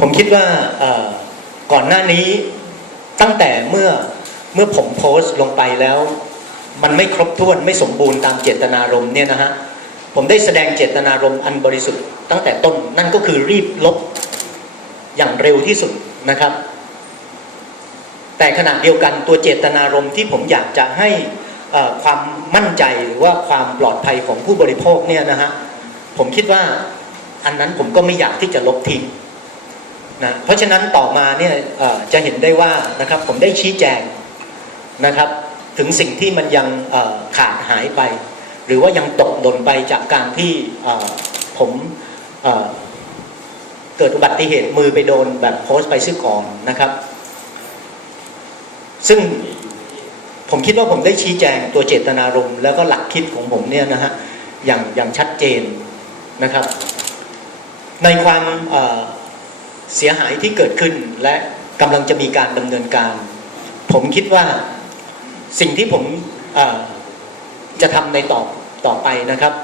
ผมคิดว่าก่อนหน้านี้ตั้งแต่เมื่อเมื่อผมโพสต์ลงไปแล้ว มันไม่ครบถ้วนไม่สมบูรณ์ตามเจตนารมณ์เนี่ยนะฮะผมได้แสดงเจตนารมณ์อันบริสุทธิ์ตั้งแต่ต้นนั่นก็คือรีบลบอย่างเร็วที่สุดนะครับ แต่ขณะเดียวกันตัวเจตนารมณ์ที่ผมอยากจะให้ความมั่นใจหรือว่าความปลอดภัยของผู้บริโภคเนี่ยนะฮะผมคิดว่าอันนั้นผมก็ไม่อยากที่จะลบทิ้ง นะเพราะฉะนั้นต่อมาเนี่ยจะเห็นได้ว่านะครับผมได้ชี้แจงนะครับถึงสิ่งที่มันยังขาดหายไป หรือว่ายังตกหล่นไปจากการที่ผมเกิดอุบัติเหตุมือไปโดนแบบโพสต์ไปซื้อก่อนนะครับ ซึ่งผมคิดว่าผมได้ชี้แจงตัวเจตนารมณ์แล้วก็หลักคิดของผมเนี่ยนะฮะอย่างอย่างชัดเจนนะครับ ในความ เสียหายที่เกิดขึ้นและกำลังจะมีการดำเนินการ ผมคิดว่าสิ่งที่ผมจะทำในต่อต่อไปนะครับ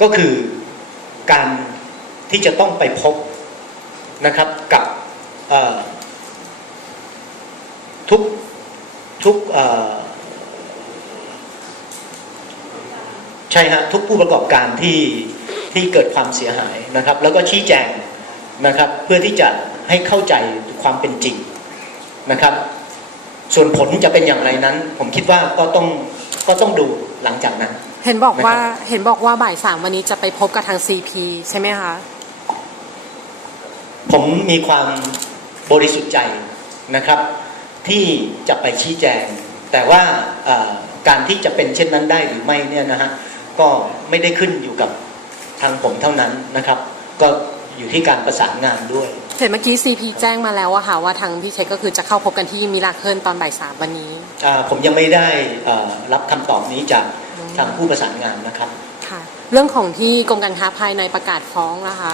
ก็คือการที่จะต้องไปพบนะครับกับทุกทุกใช่ฮะทุกผู้ประกอบการที่ที่เกิดความเสียหายนะครับ แล้วก็ชี้แจง นะครับเพื่อที่จะให้เข้าใจความเป็นจริงนะครับ ส่วนผลจะเป็นอย่างไรนั้น ผมคิดว่าก็ต้องก็ต้องดูหลังจากนั้น เห็นบอกว่านะครับเห็นบอกว่าบ่ายสามวันนี้จะไปพบกับทาง CP ใช่ไหมคะผมมีความบริสุทธิ์ใจนะครับ ที่จะไปชี้แจง แต่ว่าเอ่อการที่จะเป็นเช่นนั้นได้หรือไม่เนี่ยนะฮะก็ไม่ได้ขึ้นอยู่กับทางผมเท่านั้นนะครับ ก็ อยู่ที่การประสานงานด้วยเห็นเมื่อกี้ CP แจ้งมาแล้วอะค่ะว่าทางพี่เช็คก็คือจะเข้าพบกันที่มิราเคิลตอนบ่ายสามวันนี้ อ่าผมยังไม่ได้เอ่อรับคำตอบนี้จากทางผู้ประสานงานนะครับ ค่ะ เรื่องของที่กรมการค้าภายในประกาศฟ้องนะคะ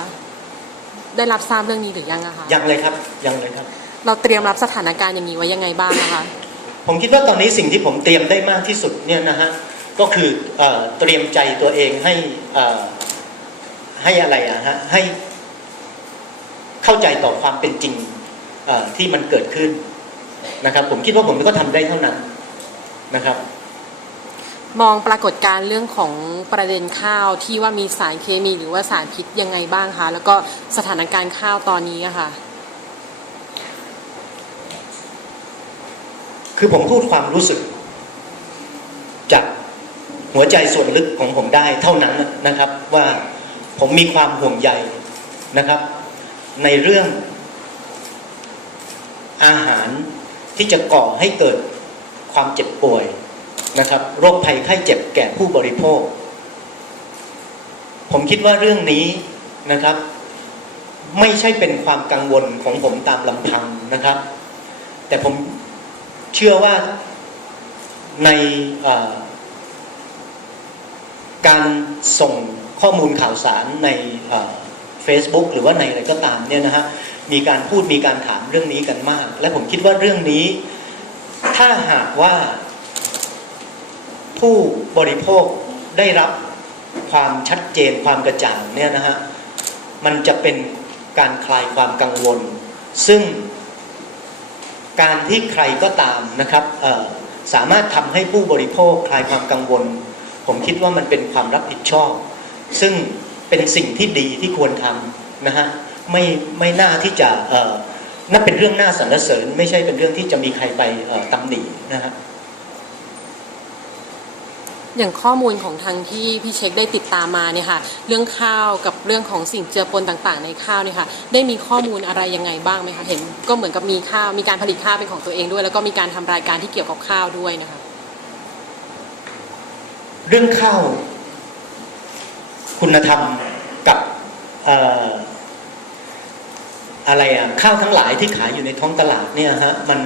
ได้รับทราบเรื่องนี้หรือยังอะคะยังเลยครับยังเลยครับ เราเตรียมรับสถานการณ์อย่างนี้ไว้ยังไงบ้างนะคะ ผมคิดว่าตอนนี้สิ่งที่ผมเตรียมได้มากที่สุดเนี่ยนะฮะก็คือเอ่อเตรียมใจตัวเองให้เอ่อให้อะไรอะฮะให้ เข้าใจต่อความเป็นจริงเอ่อที่มันเกิดขึ้นนะครับ ผมคิดว่าผมก็ทำได้เท่านั้นนะครับ มองปรากฏการณ์เรื่องของประเด็นข้าวที่ว่ามีสารเคมีหรือว่าสารพิษยังไงบ้างคะแล้วก็สถานการณ์ข้าวตอนนี้อะค่ะ คือผมพูดความรู้สึก จากหัวใจส่วนลึกของผมได้เท่านั้นนะครับ ว่าผมมีความห่วงใยนะครับ ในเรื่องอาหารที่จะก่อให้เกิดความเจ็บป่วยนะครับ โรคภัยไข้เจ็บแก่ผู้บริโภค ผมคิดว่าเรื่องนี้นะครับ ไม่ใช่เป็นความกังวลของผมตามลำพังนะครับ แต่ผมเชื่อว่าในการส่งข้อมูลข่าวสารใน Facebook หรือว่าในอะไรก็ตามเนี่ยนะฮะมีการพูดมีการถามเรื่องนี้กันมาก และผมคิดว่าเรื่องนี้ ถ้าหากว่าผู้บริโภคได้รับความชัดเจนความกระจ่างเนี่ยนะฮะมันจะเป็นการคลายความกังวล ซึ่งการที่ใครก็ตามนะครับสามารถทำให้ผู้บริโภคคลายความกังวล ผมคิดว่ามันเป็นความรับผิดชอบ ซึ่ง เป็นสิ่งที่ดีที่ควรทำนะฮะไม่ไม่น่าที่จะเอ่อนั่นเป็นเรื่องน่าสรรเสริญ ไม่ใช่เป็นเรื่องที่จะมีใครไปเอ่อตำหนินะฮะอย่างข้อมูลของทางที่พี่เช็คได้ติดตามมาเนี่ยค่ะเรื่องข้าวกับเรื่องของสิ่งเจือปนต่างๆ ในข้าวเนี่ยค่ะได้มีข้อมูลอะไรยังไงบ้างไหมคะเห็นก็เหมือนกับมีข้าวมีการผลิตข้าวเป็นของตัวเองด้วย แล้วก็มีการทำรายการที่เกี่ยวกับข้าวด้วยนะคะเรื่องข้าว คุณธรรมกับเอ่ออะไรอะข้าวทั้งหลายที่ขายอยู่ในท้องตลาดเนี่ยฮะมัน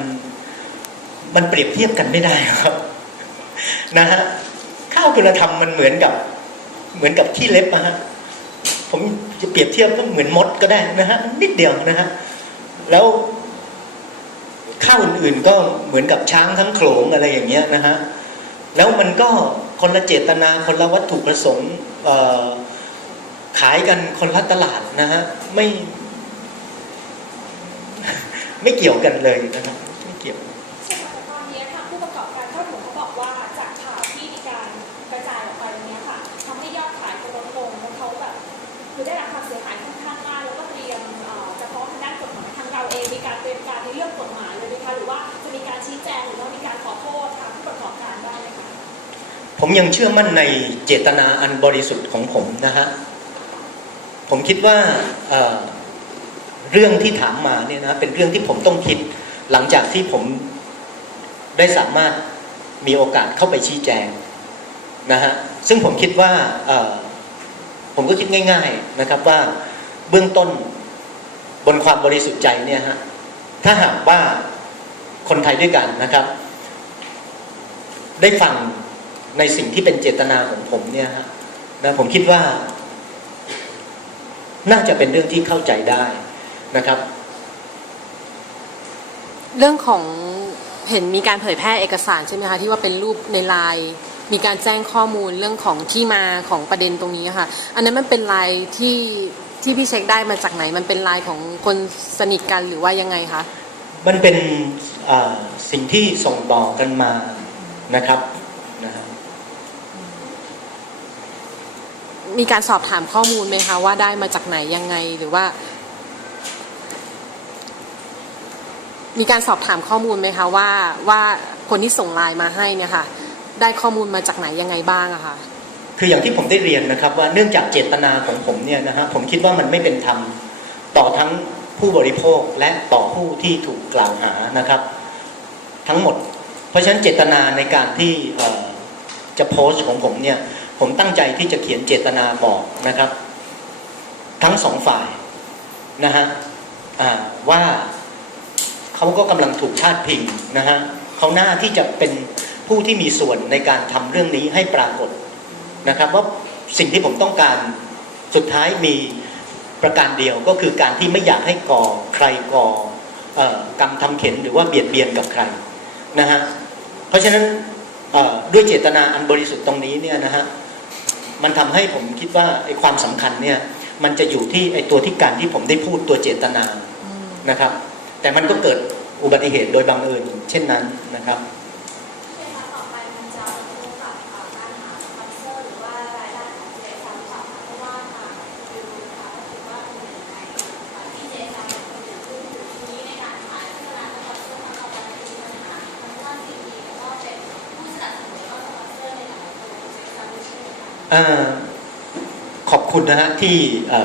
มันเปรียบเทียบกันไม่ได้ครับ นะฮะข้าวคุณธรรมมันเหมือนกับ เหมือนกับขี้เล็บนะฮะผมจะเปรียบเทียบก็เหมือนมดก็ได้นะฮะนิดเดียวนะฮะแล้วข้าวอื่นๆก็เหมือนกับช้างทั้งโขลงอะไรอย่างเงี้ยนะฮะแล้วมันก็ คนละเจตนาคนละวัตถุประสงค์ขายกันคนละตลาดนะฮะไม่ไม่เกี่ยวกันเลยนะครับ ผมยังเชื่อมั่นในเจตนาอันบริสุทธิ์ของผมนะฮะผมคิดว่าเเรื่องที่ถามมาเนี่ยนะเป็นเรื่องที่ผมต้องคิดหลังจากที่ผมได้สามารถมีโอกาสเข้าไปชี้แจงนะฮะซึ่งผมคิดว่าผมก็คิดง่าย ๆนะครับว่าเบื้องต้นบนความบริสุทธิ์ใจเนี่ยฮะถ้าหากว่าคนไทยด้วยกันนะครับ ได้ฟัง ในสิ่งที่เป็นเจตนาของผมเนี่ยฮะนะผมคิดว่า น่าจะเป็นเรื่องที่เข้าใจได้นะครับ เรื่องของเห็นมีการเผยแพร่เอกสารใช่ไหมคะที่ว่าเป็นรูปในไลน์มีการแจ้งข้อมูลเรื่องของที่มาของประเด็นตรงนี้ค่ะ อันนั้นมันเป็นไลน์ที่ที่พี่เช็คได้มาจากไหน มันเป็นไลน์ของคนสนิทกันหรือว่ายังไงคะมันเป็นอ่าสิ่งที่ส่งต่อกันมานะครับนะฮะ มีการสอบถามข้อมูลไหมคะว่าได้มาจากไหนยังไงหรือว่า มีการสอบถามข้อมูลไหมคะว่าว่าคนที่ส่งไลน์มาให้เนี่ยค่ะ ได้ข้อมูลมาจากไหนยังไงบ้างอะคะคืออย่างที่ผมได้เรียนนะครับ ว่าเนื่องจากเจตนาของผมเนี่ยนะฮะผมคิดว่ามันไม่เป็นธรรมต่อทั้งผู้บริโภคและต่อผู้ที่ถูกกล่าวหานะครับ ทั้งหมด เพราะฉะนั้นเจตนาในการที่จะโพสต์ของผมเนี่ย ผมตั้งใจที่จะเขียนเจตนาบอกนะครับ ทั้งสองฝ่ายนะฮะว่าเขาก็กำลังถูกชาติพิงนะฮะเขาหน้าที่จะเป็นผู้ที่มีส่วนในการทำเรื่องนี้ให้ปรากฏนะครับว่าสิ่งที่ผมต้องการสุดท้ายมีประการเดียวก็คือการที่ไม่อยากให้ก่อใครก่อกรรมทำเข็นหรือว่าเบียดเบียนกับใครนะฮะเพราะฉะนั้นด้วยเจตนาอันบริสุทธิ์ตรงนี้เนี่ยนะฮะ มันทำให้ผมคิดว่าไอ้ความสำคัญเนี่ยมันจะอยู่ที่ไอ้ตัวที่การที่ผมได้พูดตัวเจตนานะครับ แต่มันก็เกิดอุบัติเหตุโดยบังเอิญเช่นนั้นนะครับ ขอบคุณนะฮะที่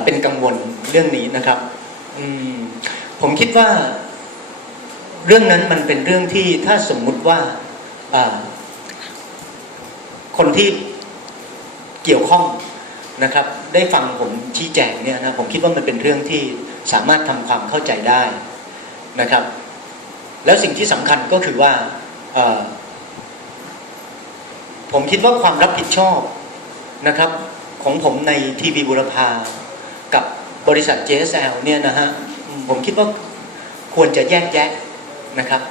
เป็นกังวลเรื่องนี้นะครับมผมคิดว่า เรื่องนั้นมันเป็นเรื่องที่ถ้าสมมุติว่าคนที่เกี่ยวข้องนะครับ ได้ฟังผมชี้แจงเนี่ยนะผมคิดว่ามันเป็นเรื่องที่สามารถทำความเข้าใจได้นะครับ แล้วสิ่งที่สำคัญก็คือว่าผมคิดว่าความรับผิดชอบ นะครับของผมในทีวีบุรพากับบริษัท JSL เนี่ยนะฮะผมคิดว่าควรจะแยกแยะนะครับ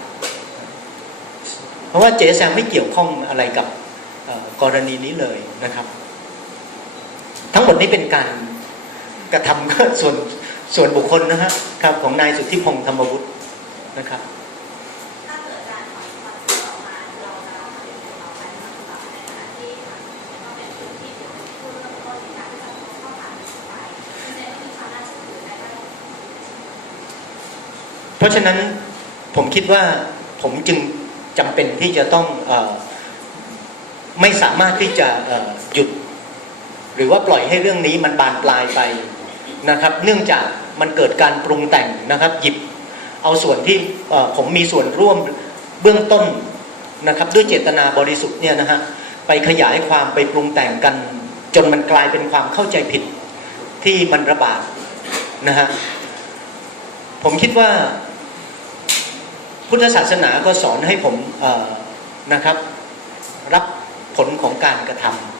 เพราะว่า JSL ไม่เกี่ยวข้องอะไรกับกรณีนี้เลยนะครับ ทั้งหมดนี้เป็นการกระทำส่วนส่วนบุคคลนะฮะครับของนายสุทธิพงษ์ธรรมวุฒินะครับ ถ้าเกิดการถอนสปอนเซอร์ออกมาเราจะทำยังไงต่อไปนะคะต่อในขณะที่ทางก็เป็นผู้ที่ถือเป็นผู้เริ่มต้นในการที่จะเข้าผ่านไปซึ่งจะมีความน่าเชื่อถือได้ไหม เพราะฉะนั้นผมคิดว่าผมจึงจำเป็นที่จะต้องอไม่สามารถที่จะหยุด หรือว่าปล่อยให้เรื่องนี้มันบานปลายไปนะครับ เนื่องจากมันเกิดการปรุงแต่งนะครับ หยิบเอาส่วนที่ผมมีส่วนร่วมเบื้องต้นนะครับ ด้วยเจตนาบริสุทธิ์เนี่ยนะฮะไปขยายความไปปรุงแต่งกัน จนมันกลายเป็นความเข้าใจผิดที่มันระบาดนะฮะผมคิดว่า พุทธศาสนาก็สอนให้ผมนะครับ รับผลของการกระทำ